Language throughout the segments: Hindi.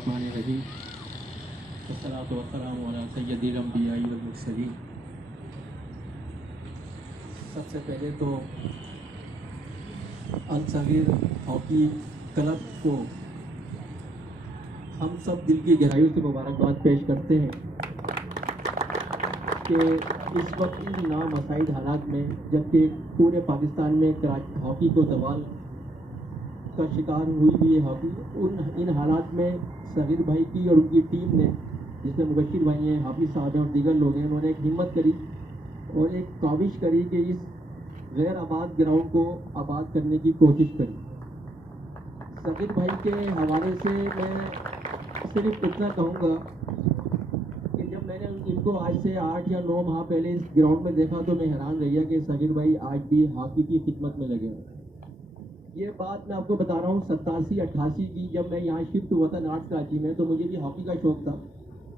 बिस्मिल्लाहिर्रहमानिर्रहीम वस्सलातु वस्सलामु अला सय्यदिल अंबिया'i वल मुरसलीन। सबसे पहले तो अल सगीर हॉकी क्लब को हम सब दिल की गहराइयों से मुबारकबाद पेश करते हैं कि इस वक्त इन नामसाइद हालात में, जबकि पूरे पाकिस्तान में हॉकी को दवाल का शिकार हुई भी है हॉकी, इन हालात में सगीर भाई की और उनकी टीम ने, जिसमें मुबशिर भाई हैं, हाफिज़ साहब हैं और दीगर लोग हैं, उन्होंने एक हिम्मत करी और एक काविश करी कि इस गैर आबाद ग्राउंड को आबाद करने की कोशिश करी। सगीर भाई के हवाले से मैं सिर्फ इतना कहूँगा कि जब मैंने इनको आज से 8 या 9 माह पहले इस ग्राउंड में देखा तो मैं हैरान रह गया कि सगीर भाई आज भी हॉकी की खिदमत में लगे हैं। ये बात मैं आपको बता रहा हूँ 87-88 की, जब मैं यहाँ शिफ्ट हुआ था नॉर्थ कराची में, तो मुझे भी हॉकी का शौक था।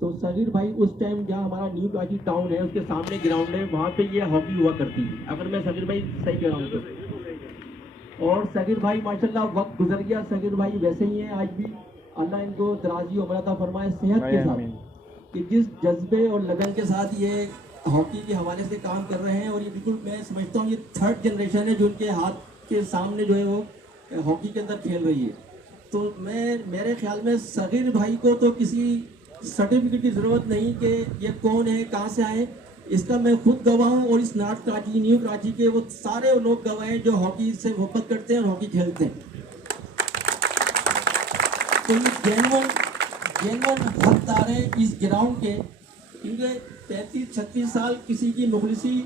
तो सगीर भाई उस टाइम जहाँ हमारा न्यू कराची टाउन है उसके सामने ग्राउंड है, वहाँ पे ये हॉकी हुआ करती थी, अगर मैं सगीर भाई सही कह रहा हूँ तो। और सगीर भाई माशाल्लाह वक्त गुजर गया, सगीर भाई वैसे ही हैं आज भी। अल्लाह इनको दराजी उम्र अता फरमाए सेहत के साथ, कि जिस जज्बे और लगन के साथ ये हॉकी के हवाले से काम कर रहे हैं। और ये बिल्कुल मैं समझता हूँ ये 3rd जनरेशन है जो उनके हाथ के सामने जो है वो हॉकी के अंदर खेल रही है। तो मेरे ख्याल में सगीर भाई को तो किसी सर्टिफिकेट की ज़रूरत नहीं कि ये कौन है, कहाँ से आए, इसका मैं खुद गवाह हूँ। और इस नॉर्थ कराची, न्यू कराची के वो सारे लोग गवाह हैं जो हॉकी से मोहब्बत करते हैं और हॉकी खेलते हैं। तो ये जेनवन हकदार है इस ग्राउंड के, क्योंकि 35-36 साल किसी की मुखलिसी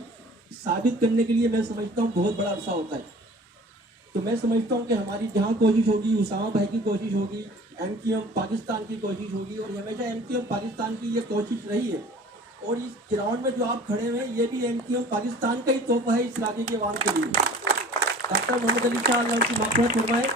साबित करने के लिए मैं समझता हूँ बहुत बड़ा अरसा होता है। तो मैं समझता हूँ कि हमारी जहाँ कोशिश होगी, उसामा भाई की कोशिश होगी, MQM पाकिस्तान की कोशिश होगी, और हमेशा MQM पाकिस्तान की ये कोशिश रही है। और इस ग्राउंड में जो आप खड़े हुए हैं ये भी MQM पाकिस्तान का ही तोहफा है इस इलाके के अवाम के लिए। डॉक्टर मोहम्मद अली शाह अल्लाह की मग़फ़िरत फरमाए,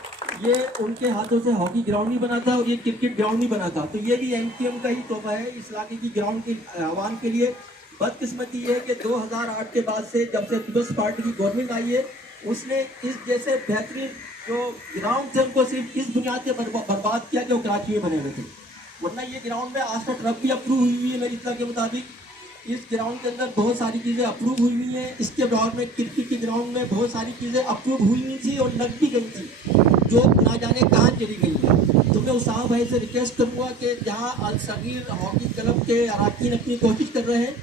ये उनके हाथों से हॉकी ग्राउंड नहीं बना था और ये क्रिकेट ग्राउंड नहीं बना था। तो ये भी MQM का ही तोहफा है इस इलाके की ग्राउंड के अवाम के लिए। बदकिस्मती ये है कि 2008 के बाद से, जब से पीपल्स पार्टी की गवर्नमेंट आई है, उसने इस जैसे बेहतरीन जो ग्राउंड थे उनको सिर्फ इस बुनियाद से बर्बाद किया कि वो कराची में बने हुए थे। वरना ये ग्राउंड में आज तक रब भी अप्रूव हुई है मेरी इत्तला के मुताबिक। इस ग्राउंड के अंदर बहुत सारी चीज़ें अप्रूव हुई हुई हैं। इसके बाद में क्रिकेट के ग्राउंड में बहुत सारी चीज़ें अप्रूव हुई नहीं थी और लग भी गई थी, जो ना जाने कहाँ चली गई है। तो मैं उसामा भाई से रिक्वेस्ट करूँगा कि जहाँ अल सगीर हॉकी क्लब के अरकान अपनी कोशिश कर रहे हैं,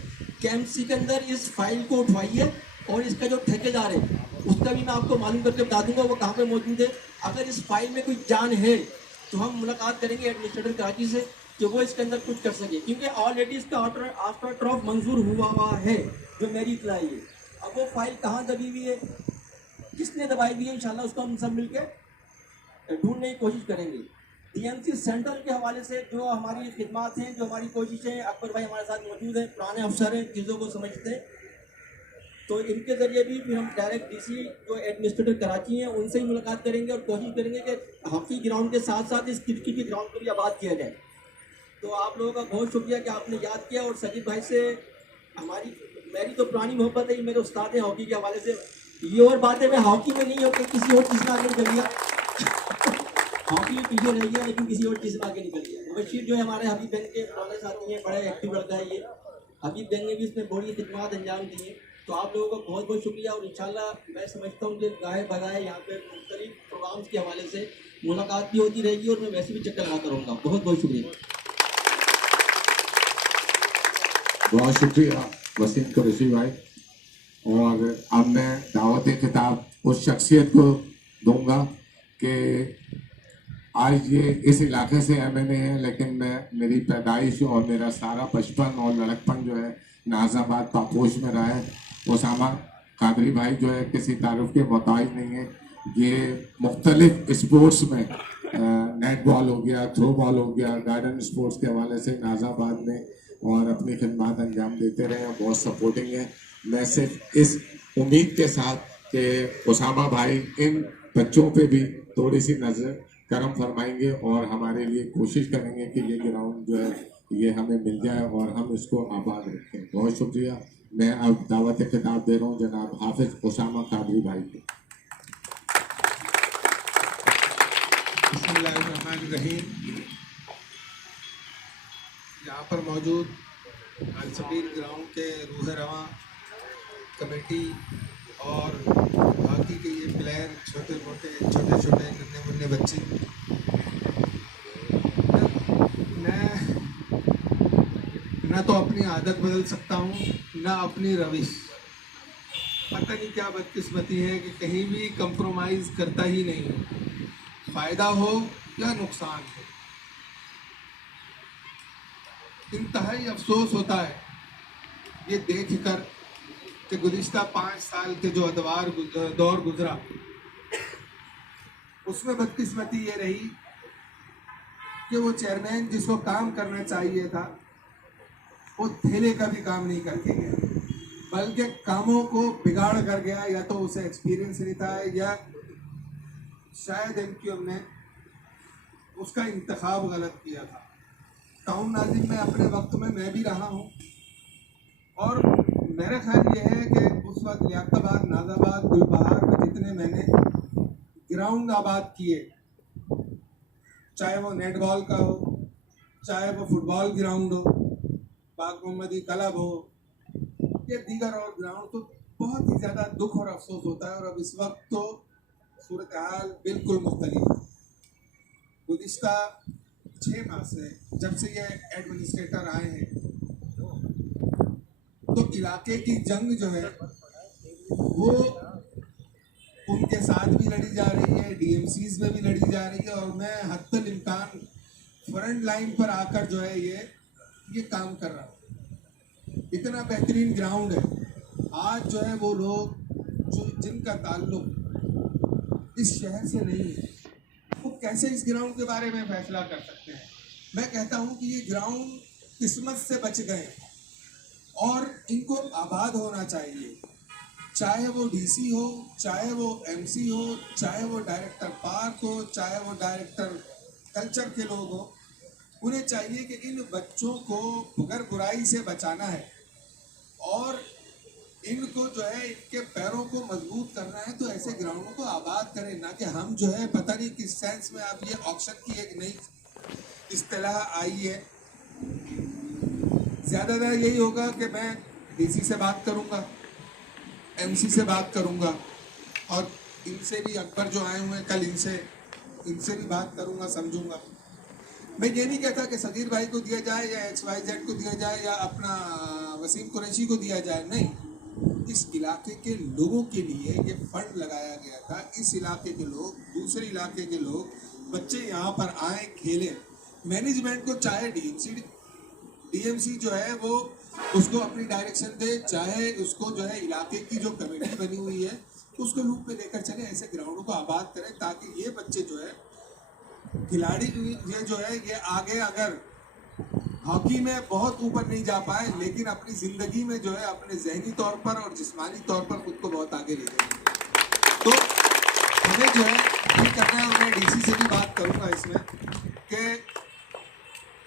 KMC के अंदर इस फाइल को उठवाइए और इसका जो ठेकेदार है उसका भी मैं आपको मालूम करके बता दूंगा वो कहाँ पे मौजूद है। अगर इस फाइल में कोई जान है तो हम मुलाकात करेंगे एडमिनिस्ट्रेटर कराची से कि वो इसके अंदर कुछ कर सके, क्योंकि ऑलरेडी इसका आफ्टर ड्रॉप मंजूर हुआ है जो मेरी इतला है। अब वो फाइल कहाँ दबी हुई है, किसने दबाई हुई है, इंशाल्लाह उसको हम सब मिलकर ढूंढने की कोशिश करेंगे। DMC सेंट्रल के हवाले से जो हमारी खिदमात हैं, जो हमारी कोशिशें हैं, अकबर भाई हमारे साथ मौजूद हैं, पुराने अफसर हैं, चीज़ों को समझते हैं। तो इनके ज़रिए भी फिर हम डायरेक्ट DC जो एडमिनिस्ट्रेटर कराची हैं उनसे ही मुलाकात करेंगे और कोशिश करेंगे कि हॉकी ग्राउंड के साथ साथ इस क्रिकेट की ग्राउंड को भी आबाद किया जाए। तो आप लोगों का बहुत शुक्रिया कि आपने याद किया। और सगीर भाई से मेरी तो पुरानी मोहब्बत है, मेरे उस्ताद हैं हॉकी के हवाले से। ये और बात है, मैं हॉकी में नहीं होकर किसी और चीज़ में आगे निकल गया हॉकी पीछे रह गया, लेकिन किसी और चीज़ में आगे निकल गया। मुबशिर जो है हमारे हबीब बैंक के पुराने साथी हैं, बड़े एक्टिव लड़का है ये। हबीब बैंक ने भी इसमें बड़ी खिदमत अंजाम दी है। तो आप लोगों का बहुत बहुत शुक्रिया। और इंशाल्लाह मैं समझता हूँ कि गाहे बगाए यहाँ पे मुख्तलिफ प्रोग्राम्स के हवाले से मुलाकात भी होती रहेगी और मैं वैसे भी चक्कर लगाता रहूँगा। बहुत बहुत शुक्रिया। बहुत शुक्रिया वसीम कुरैशी भाई। और अब मैं दावत खिताब उस शख्सियत को दूंगा कि आज ये इस इलाके से MNA है, लेकिन मेरी पैदाइश और मेरा सारा बचपन और लड़कपन जो है नाज़ाबाद पापोश में रहा है। उसामा कादरी भाई जो है किसी तारुफ के मोहताज नहीं है। ये मुख्तलिफ स्पोर्ट्स में नेट बॉल हो गया, थ्रो बॉल हो गया, गार्डन स्पोर्ट्स के हवाले से नाज़ाबाद में और अपनी खिदमत अंजाम देते रहे हैं, बहुत सपोर्टिंग है। मैं सिर्फ इस उम्मीद के साथ कि उसामा भाई इन बच्चों पे भी थोड़ी सी नज़र करम फरमाएंगे और हमारे लिए कोशिश करेंगे कि ये ग्राउंड जो है ये हमें मिल जाए और हम इसको आबाद रखें। बहुत शुक्रिया। मैं अब दावत खिताब दे रहा हूँ जनाब हाफिज उसामा कादरी भाई को। बिस्मिल्लाहिर्रहमानिर्रहीम। यहाँ पर मौजूद अलसबीर ग्राउंड के रूह रवां कमेटी और हॉकी के ये प्लेयर छोटे छोटे नन्हे मुन्ने बच्चे, मैं न तो अपनी आदत बदल सकता हूँ न अपनी रविश। पता नहीं क्या बदकिस्मती है कि कहीं भी कंप्रोमाइज़ करता ही नहीं हूँ, फ़ायदा हो या नुकसान हो। इंतहाई अफसोस होता है ये देख कर कि गुज़िश्ता 5 साल के जो दौर गुजरा उसमें बदकिस्मती ये रही कि वो चेयरमैन जिसको काम करना चाहिए था वो थेले का भी काम नहीं करके गया, बल्कि कामों को बिगाड़ कर गया। या तो उसे एक्सपीरियंस नहीं था या शायद एमक्यूएम ने उसका इंतखाब गलत किया था। टाउन नाजिम में अपने वक्त में मैं भी रहा हूँ और मेरा ख्याल ये है कि उस वक्त लियाकताबाद, नाज़ाबाद, गुलबहार में जितने मैंने ग्राउंड आबाद किए, चाहे वो नेट बॉल का हो, चाहे वो फुटबॉल ग्राउंड हो, पाक मोहम्मदी क्लब हो या दीगर और ग्राउंड, तो बहुत ही ज़्यादा दुख और अफसोस होता है। और अब इस वक्त तो सूरत हाल बिल्कुल मुख्तलिफ है। गुज़िश्ता 6 माह से जब से ये एडमिनिस्ट्रेटर आए हैं तो इलाके की जंग जो है वो उनके साथ भी लड़ी जा रही है, डीएमसीज में भी लड़ी जा रही है और मैं हत्तल इम्कान फ्रंट लाइन पर आकर जो है ये काम कर रहा हूँ। इतना बेहतरीन ग्राउंड है। आज जो है वो लोग जिनका ताल्लुक इस शहर से नहीं है वो कैसे इस ग्राउंड के बारे में फैसला कर सकते हैं। मैं कहता हूँ कि ये ग्राउंड किस्मत से बच गए और इनको आबाद होना चाहिए, चाहे वो डीसी हो, चाहे वो एमसी हो, चाहे वो डायरेक्टर पार्क हो, चाहे वो डायरेक्टर कल्चर के लोग हो। उन्हें चाहिए कि इन बच्चों को बगैर बुराई से बचाना है और इनको जो है इनके पैरों को मजबूत करना है, तो ऐसे ग्राउंडों को आबाद करें, ना कि हम जो है पता नहीं किस सेंस में अब ये ऑक्शन की एक नई इस्तेलाह आई है। ज़्यादातर यही होगा कि मैं डीसी से बात करूंगा, एमसी से बात करूंगा और इनसे भी अकबर जो आए हुए हैं कल इनसे भी बात करूंगा, समझूंगा। मैं ये नहीं कहता कि सगीर भाई को दिया जाए या XYZ को दिया जाए या अपना वसीम कुरैशी को दिया जाए, नहीं। इस इलाके के लोगों के लिए ये फंड लगाया गया था। इस इलाके के लोग, दूसरे इलाके के लोग, बच्चे यहाँ पर आए, खेलें। मैनेजमेंट को चाहे डीएमसी जो है वो उसको अपनी डायरेक्शन दे, चाहे उसको जो है इलाके की जो कमेटी बनी हुई है उसको लूप पे लेकर चले, ऐसे ग्राउंडों को आबाद करें ताकि ये बच्चे जो है खिलाड़ी ये जो है ये आगे अगर हॉकी में बहुत ऊपर नहीं जा पाए लेकिन अपनी ज़िंदगी में जो है अपने जहनी तौर पर और जिस्मानी तौर पर खुद को बहुत आगे ले जाएंगे। तो हमें जो है ये करना है। मैं डीसी से भी बात करूंगा इसमें कि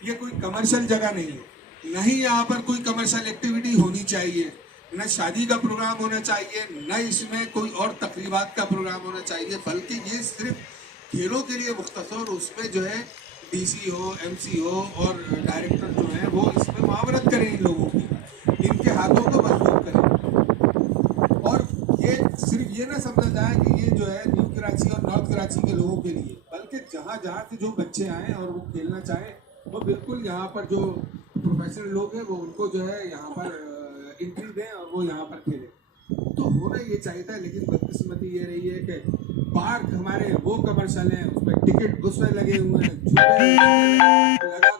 ये कोई कमर्शियल जगह नहीं है, नहीं यहाँ पर कोई कमर्शियल एक्टिविटी होनी चाहिए, न शादी का प्रोग्राम होना चाहिए, न इसमें कोई और तकरीबात का प्रोग्राम होना चाहिए, बल्कि ये सिर्फ खेलों के लिए मुख्तसर। उसमें जो है डीसी हो, एमसी हो और डायरेक्टर जो है वो इसमें मुआवरत करें, इन लोगों की, इनके हाथों को मजबूत करें। और ये सिर्फ ये ना समझा जाए कि ये जो है न्यू कराची और नॉर्थ कराची के लोगों के लिए, बल्कि जहाँ जहाँ से जो बच्चे आए और वो खेलना चाहें वो बिल्कुल यहाँ पर जो प्रोफेशनल लोग हैं वो उनको जो है यहाँ पर एंट्री दें और वो यहाँ पर खेलें। तो होना ये चाहिए था, लेकिन बदकिस्मती ये रही है कि पार्क हमारे वो कमर्शियल हैं, उसमें टिकट उसमें लगे हुए हैं, झूले लगा